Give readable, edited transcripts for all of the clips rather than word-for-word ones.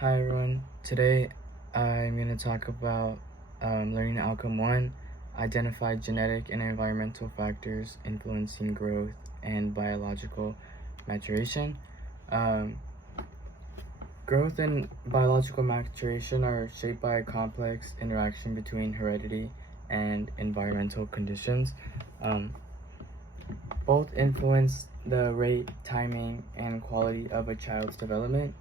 Hi everyone. Today I'm going to talk about learning outcome 1, identify genetic and environmental factors influencing growth and biological maturation. Um, Growth and biological maturation are shaped by a complex interaction between heredity and environmental conditions. Um, Both influence the rate, timing, and quality of a child's development.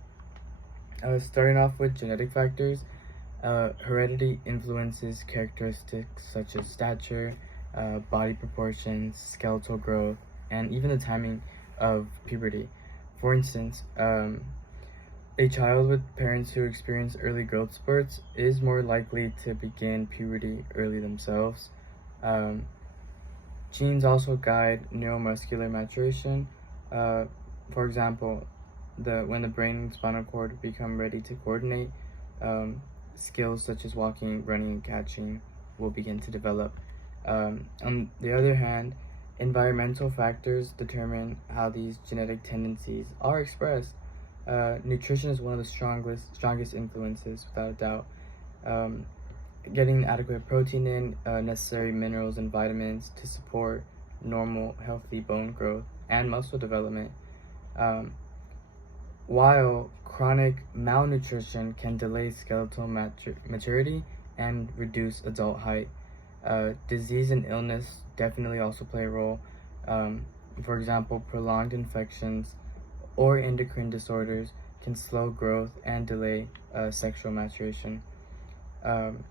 Starting off with genetic factors, heredity influences characteristics such as stature, body proportions, skeletal growth, and even the timing of puberty. For instance, a child with parents who experience early growth spurts is more likely to begin puberty early themselves. Um, Genes also guide neuromuscular maturation. Uh, for example, when the brain and spinal cord become ready to coordinate, um, skills such as walking, running, and catching will begin to develop. On the other hand, environmental factors determine how these genetic tendencies are expressed. Nutrition is one of the strongest influences, without a doubt. Um, Getting adequate protein in, necessary minerals and vitamins to support normal, healthy bone growth and muscle development. Um, while chronic malnutrition can delay skeletal maturity and reduce adult height, disease and illness definitely also play a role. Um, for example, prolonged infections or endocrine disorders can slow growth and delay sexual maturation. Um,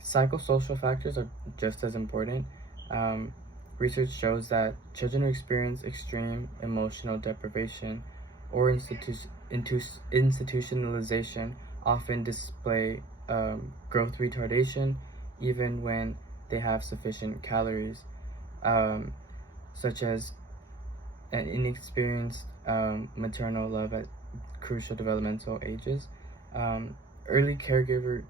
Psychosocial factors are just as important. Um, Research shows that children who experience extreme emotional deprivation or institutionalization often display growth retardation even when they have sufficient calories, um, such as an inexperienced maternal love at crucial developmental ages. Early caregiver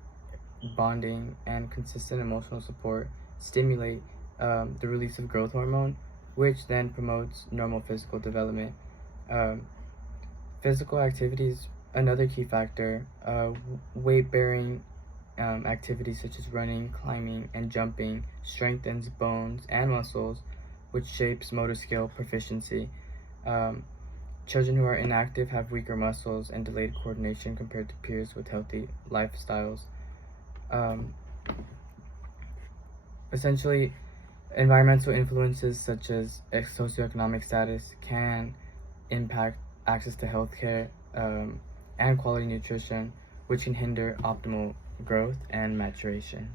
bonding, and consistent emotional support stimulate the release of growth hormone, which then promotes normal physical development. Um, Physical activity is another key factor. Weight bearing activities such as running, climbing, and jumping strengthens bones and muscles, which shapes motor skill proficiency. Um, Children who are inactive have weaker muscles and delayed coordination compared to peers with healthy lifestyles. Um, Essentially, environmental influences such as socioeconomic status can impact access to healthcare and quality nutrition, which can hinder optimal growth and maturation.